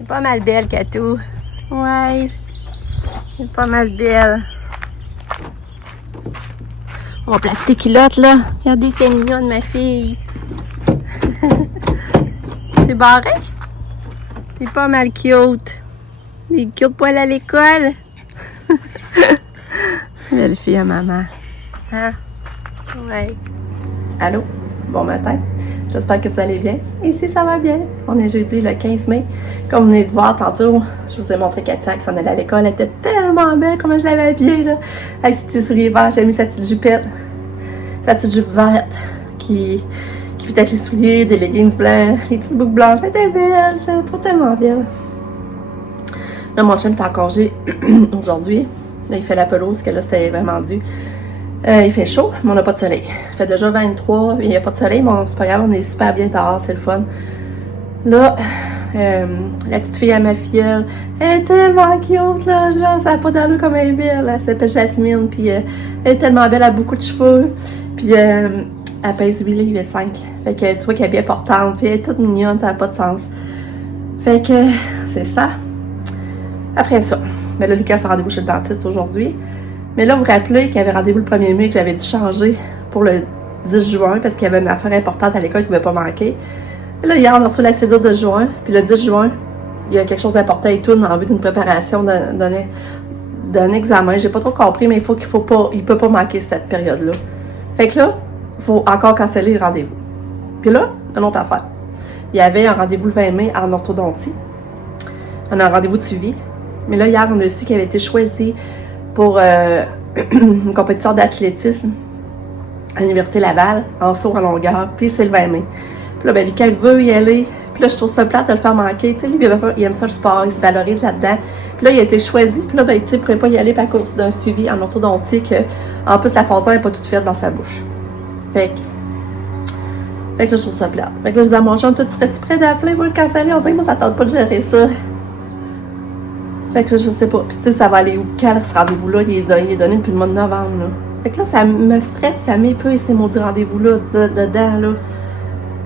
C'est pas mal belle, Catou. Ouais. C'est pas mal belle. On va placer tes culottes, là. Regardez, c'est mignonne, ma fille. T'es barré? T'es pas mal cute. Des cute poils à l'école. Belle fille à maman. Hein? Ouais. Allô? Bon matin. J'espère que vous allez bien. Ici, ça va bien. On est jeudi, le 15 mai. Comme vous venez de voir tantôt, je vous ai montré Katia qui s'en allait à l'école. Elle était tellement belle, comment je l'avais habillée, là. Avec ses petits souliers verts, j'ai mis sa petite jupette. Sa petite jupe verte qui fit avec les souliers, des leggings blancs, les petites boucles blanches. Elle était belle, je la trouve tellement belle. Là, mon chum est en congé aujourd'hui. Là, il fait la pelouse, que là, c'est vraiment dû. Il fait chaud, mais on n'a pas de soleil. Il fait déjà 23, il n'y a pas de soleil, mais c'est pas grave, on est super bien dehors, c'est le fun. Là, la petite fille à ma filleule, elle est tellement cute, là, ça n'a pas d'allure comme elle est belle. Elle s'appelle Jasmine, puis elle est tellement belle, elle a beaucoup de cheveux, puis elle pèse 8 livres et 5. Fait que tu vois qu'elle est bien portante, puis elle est toute mignonne, ça n'a pas de sens. Fait que c'est ça. Après ça, mais là, Lucas a rendez-vous chez le dentiste aujourd'hui. Mais là, vous vous rappelez qu'il y avait rendez-vous le 1er mai, que j'avais dû changer pour le 10 juin parce qu'il y avait une affaire importante à l'école qui ne pouvait pas manquer. Et là, hier, on a reçu la cédule de juin, puis le 10 juin, il y a quelque chose d'important et tout en vue d'une préparation d'un examen. J'ai pas trop compris, mais il peut pas manquer cette période-là. Fait que là, il faut encore canceller le rendez-vous. Puis là, une autre affaire. Il y avait un rendez-vous le 20 mai en orthodontie. On a un rendez-vous de suivi. Mais là, hier, on a su qu'il avait été choisi pour une compétition d'athlétisme à l'Université Laval, en saut en longueur, puis c'est le 20 mai. Puis là, ben, Lucas, il veut y aller, puis là, je trouve ça plate de le faire manquer, tu sais, lui, il aime ça le sport, il se valorise là-dedans. Puis là, il a été choisi, puis là, ben, tu sais, il pourrait pas y aller à cause d'un suivi en orthodontie, que, en plus, la fonction n'est pas toute faite dans sa bouche. Fait que là, je trouve ça plate. Fait que là, je dis à mon chum, toi, serais-tu prêt d'appeler pour le canceller? On dirait que moi, ça tente pas de gérer ça. Fait que je sais pas. Puis tu sais, ça va aller où? Quand ce rendez-vous-là, il est donné depuis le mois de novembre, là. Fait que là, ça me stresse, ça m'épuise ces maudits rendez-vous-là dedans, là.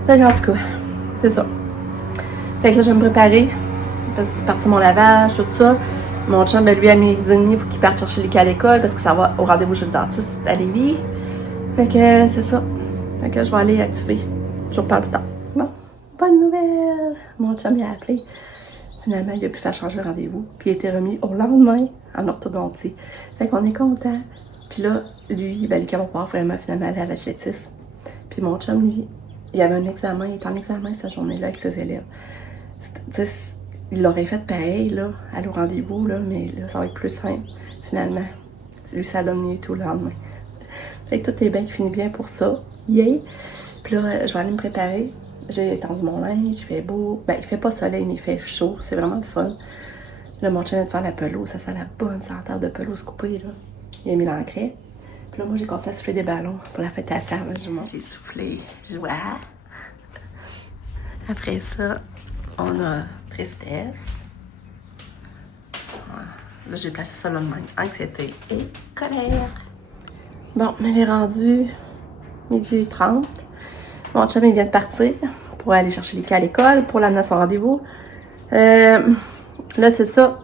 Fait que en tout cas, c'est ça. Fait que là, je vais me préparer. Parce que c'est parti mon lavage, tout ça. Mon chum, ben lui, à 12h30, il faut qu'il parte chercher Lucas à l'école parce que ça va au rendez-vous chez le dentiste à Lévis. Fait que c'est ça. Fait que je vais aller activer. Je vous reparle plus tard. Bon, bonne nouvelle! Mon chum, il a appelé. Finalement, il a pu faire changer le rendez-vous. Puis il a été remis au lendemain en orthodontie. Fait qu'on est content. Puis là, lui, ben, Lucas va pouvoir vraiment finalement aller à l'athlétisme. Puis mon chum, lui, il avait un examen. Il est en examen cette journée-là avec ses élèves. Tu sais, il l'aurait fait pareil, là, aller au rendez-vous, là, mais là, ça va être plus simple, finalement. Lui, ça donne mieux tout le lendemain. Fait que tout est bien qui finit bien pour ça. Yay! Puis là, je vais aller me préparer. J'ai étendu mon linge, il fait beau. Ben, il fait pas soleil, mais il fait chaud. C'est vraiment le fun. Là, mon chien vient de faire la pelouse. Ça sent la bonne senteur de pelouse coupée, là. Il a mis l'encret. Puis là, moi, j'ai commencé à souffler des ballons pour la fête à Sam. J'ai soufflé joie. Après ça, on a tristesse. Là, j'ai placé ça là de même. Anxiété et colère. Bon, elle est rendue 12h30. Mon chum, il vient de partir pour aller chercher Lucas à l'école, pour l'amener à son rendez-vous. Là, c'est ça.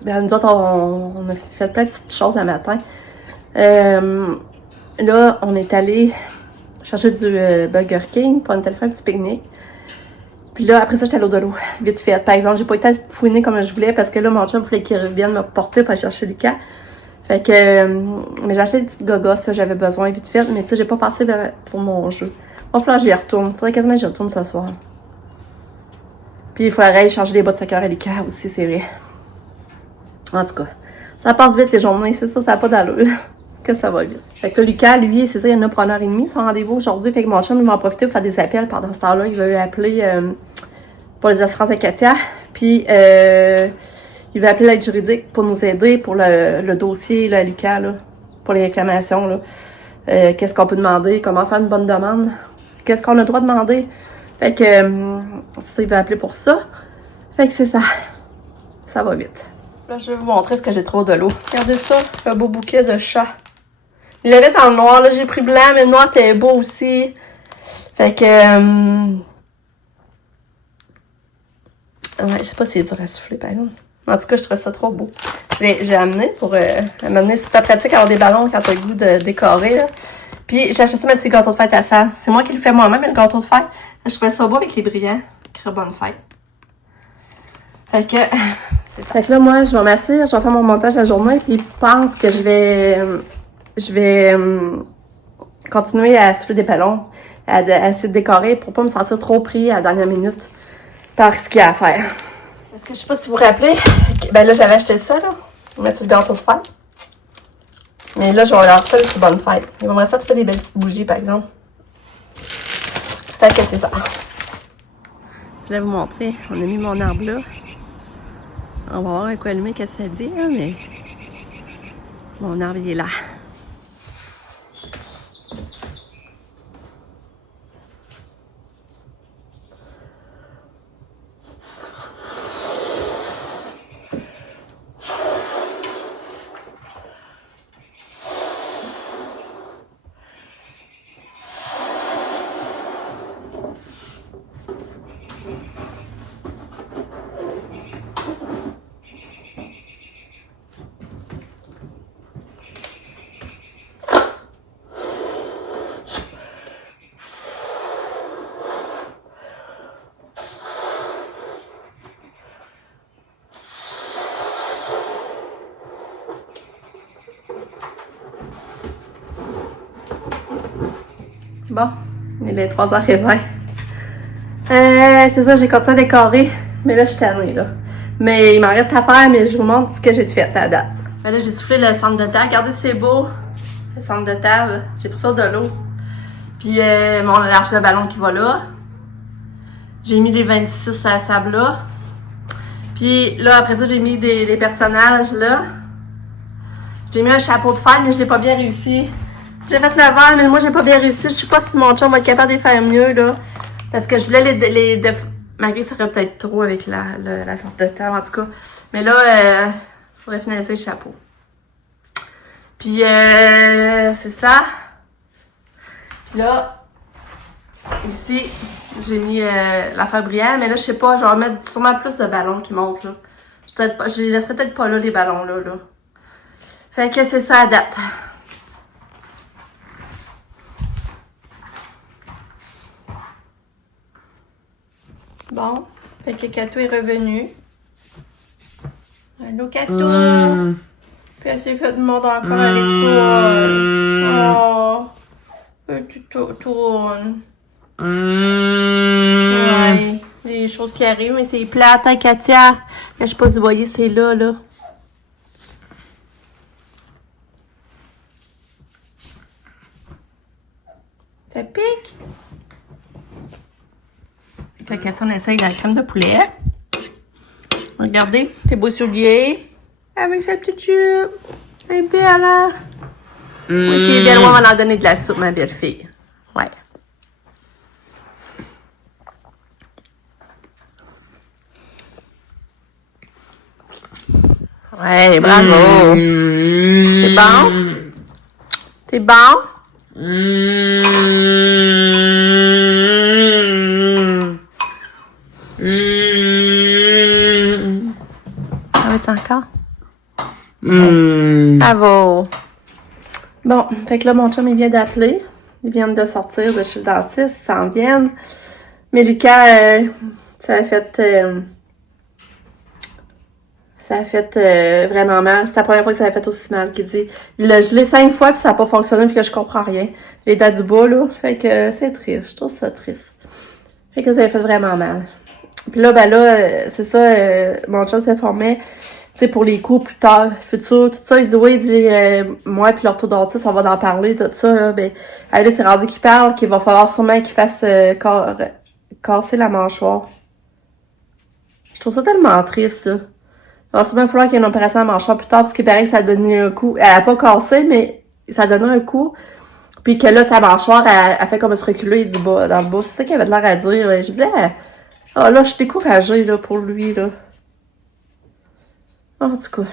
Ben, nous autres, on a fait plein de petites choses le matin. Là, on est allé chercher du Burger King pour un téléphone, un petit pique-nique. Puis là, après ça, j'étais à l'eau de l'eau, vite fait. Par exemple, j'ai pas été fouiner comme je voulais parce que là, mon chum voulait qu'il revienne me porter pour aller chercher Lucas. Fait que, mais j'ai acheté des petites gogos, ça, j'avais besoin vite fait, mais tu sais, j'ai pas passé pour mon jeu. Il va falloir que j'y retourne. Faudrait quasiment que j'y retourne ce soir. Puis il faudrait changer les bas de soccer à Lucas aussi, c'est vrai. En tout cas, ça passe vite les journées, c'est ça, ça n'a pas d'allure. Que ça va vite. Fait que là, Lucas, lui, c'est ça, il y en a pour 1h30, son rendez-vous aujourd'hui. Fait que mon chum, il va en profiter pour faire des appels pendant ce temps-là. Il va appeler pour les assurances à Katia. Puis, il va appeler l'aide juridique pour nous aider pour le dossier, là, à Lucas, là, pour les réclamations, là. Qu'est-ce qu'on peut demander, comment faire une bonne demande, qu'est-ce qu'on a le droit de demander. Fait que, ça, il va appeler pour ça. Fait que c'est ça. Ça va vite. Là, je vais vous montrer ce que j'ai trouvé de l'eau. Regardez ça, un beau bouquet de chat. Il l'avait dans le noir, là, j'ai pris blanc, mais le noir était beau aussi. Fait que, Ouais, je sais pas si c'est dur à souffler, par exemple. En tout cas, je trouve ça trop beau. J'ai amené pour amener sur ta pratique à avoir des ballons quand t'as le goût de décorer. Là. Puis j'ai acheté mes petits gâteaux de fête à ça. C'est moi qui le fais moi-même, le gâteau de fête. Je trouvais ça beau avec les brillants. Très bonne fête. Fait que, c'est ça. Fait que là, moi, je vais m'asseoir, je vais faire mon montage de la journée, puis je pense que je vais continuer à souffler des ballons, à essayer de décorer pour pas me sentir trop pris à la dernière minute par ce qu'il y a à faire. Est-ce que je sais pas si vous vous rappelez, ben là, j'avais acheté ça, là, pour mettre sur le gâteau de fête. Mais là, je vais leur faire une petite bonne fête. Il va me rester à trouver des belles petites bougies, par exemple. Fait que c'est ça. Je vais vous montrer. On a mis mon arbre là. On va voir avec quoi allumer, qu'est-ce que ça dit, hein, mais mon arbre, il est là. Bon, il est 3h20. C'est ça, j'ai continué à décorer. Mais là, je suis tannée, là. Mais il m'en reste à faire, mais je vous montre ce que j'ai fait à date. Ben là, j'ai soufflé le centre de table. Regardez, c'est beau. Le centre de table. J'ai pris ça de l'eau. Puis mon large de ballon qui va là. J'ai mis les 26 à la sable là. Puis là, après ça, j'ai mis les personnages là. J'ai mis un chapeau de fer, mais je l'ai pas bien réussi. J'ai fait le vert, mais moi, j'ai pas bien réussi. Je sais pas si mon chum va être capable de les faire mieux, là. Parce que je voulais malgré ça serait peut-être trop avec la sorte de table, en tout cas. Mais là, faudrait finaliser le chapeau. Puis, c'est ça. Puis là, ici, j'ai mis l'affaire brillante. Mais là, je sais pas, je vais mettre sûrement plus de ballons qui montent, là. Je les laisserai peut-être pas là, les ballons, là. Fait que c'est ça à date. Bon, fait que Kato est revenu. Allô, Kato! Puis elle s'est fait demander encore à l'école. Oh! Tu tournes. Ouais, des choses qui arrivent, mais c'est plate, hein, Katia? Je sais pas si vous voyez, c'est là. Ça pique? Fait que Katia, on essaye la crème de poulet. Regardez, c'est beau soulier. Avec sa petite jupe. Elle est belle, hein? Oui, t'es belle. On va en donner de la soupe, ma belle fille. Ouais. Ouais, bravo. C'est bon? C'est bon? Ça va être encore? Bravo. Bon, fait que là, mon chum, il vient d'appeler. Ils viennent de sortir de chez le dentiste. Ils s'en viennent. Mais Lucas, ça a fait vraiment mal. C'est la première fois que ça a fait aussi mal qu'il dit. Il l'a gelé 5 fois puis ça n'a pas fonctionné puis que je comprends rien. Les dents du bas, là. Fait que c'est triste. Je trouve ça triste. Fait que ça a fait vraiment mal. Puis là, ben là, c'est ça, mon chum s'informait, tu sais, pour les coups plus tard, futur, tout ça. Il dit, oui, il dit, moi puis l'orthodontiste, on va en parler, tout ça. Là, ben, là, c'est rendu qu'il parle qu'il va falloir sûrement qu'il fasse casser la mâchoire. Je trouve ça tellement triste, ça. Alors, sûrement, il va falloir qu'il y ait une opération à la mâchoire plus tard, parce qu'il paraît que ça a donné un coup. Elle a pas cassé, mais ça a donné un coup. Puis que là, sa mâchoire, elle fait comme se reculer du bas, dans le bas. C'est ça qu'il avait de l'air à dire. Je disais, ah, là, je suis découragée, là, pour lui, là. En tout cas.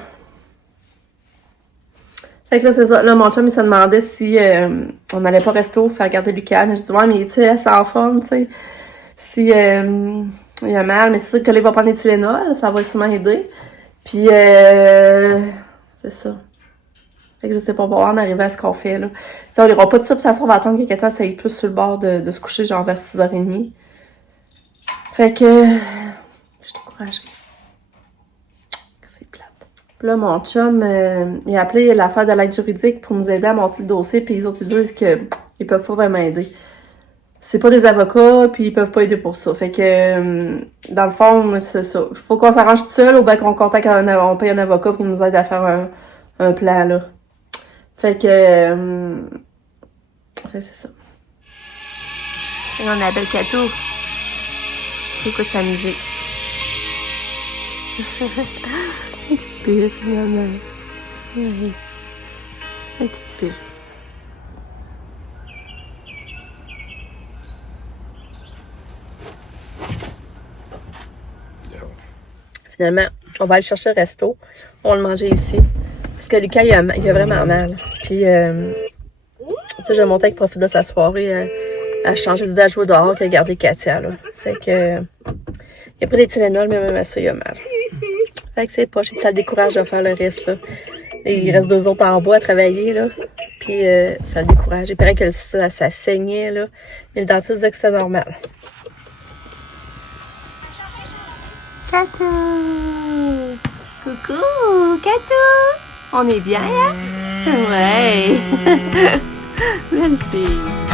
Fait que là, c'est ça. Là, mon chum, il se demandait si on n'allait pas au resto faire garder Lucas. Mais je dis, ouais, mais tu sais, elle s'en forme, tu sais. Si Il a mal, mais c'est sûr que là, il va prendre des Tylenol, ça va sûrement aider. Puis, c'est ça. Fait que je sais pas, on va voir en arriver à ce qu'on fait, là. T'sais, on ira pas tout de toute façon, on va attendre que Katia soit plus sur le bord de se coucher, genre vers 6h30. Fait que, je suis découragée. C'est plate. Puis là, mon chum, il a appelé l'affaire de l'aide juridique pour nous aider à monter le dossier, puis les autres, ils disent qu'ils peuvent pas vraiment aider. C'est pas des avocats, puis ils peuvent pas aider pour ça. Fait que, dans le fond, c'est ça. Faut qu'on s'arrange tout seul, ou bien qu'on contacte on paye un avocat pour qu'il nous aide à faire un plan, là. Fait que, c'est ça. Et on appelle Kato. Écoute sa musique. Une petite puce, maman. Oui. Une petite puce. Finalement, on va aller chercher le resto. On va le manger ici. Parce que Lucas, il a vraiment mal. Puis, tu sais, j'ai monté avec profite de sa soirée à changer d'idée à jouer dehors qu'à garder Katia, là. Fait que, il a pris des Tylenol, mais même à ça, il a mal. Fait que c'est pas, ça le décourage de faire le reste, là. Et il reste 2 autres en bas à travailler, là. Puis, ça le décourage. Il paraît que ça saignait, là. Mais le dentiste disait que c'était normal. Katou! Coucou, Katou! On est bien, hein? Ouais! Belle fille!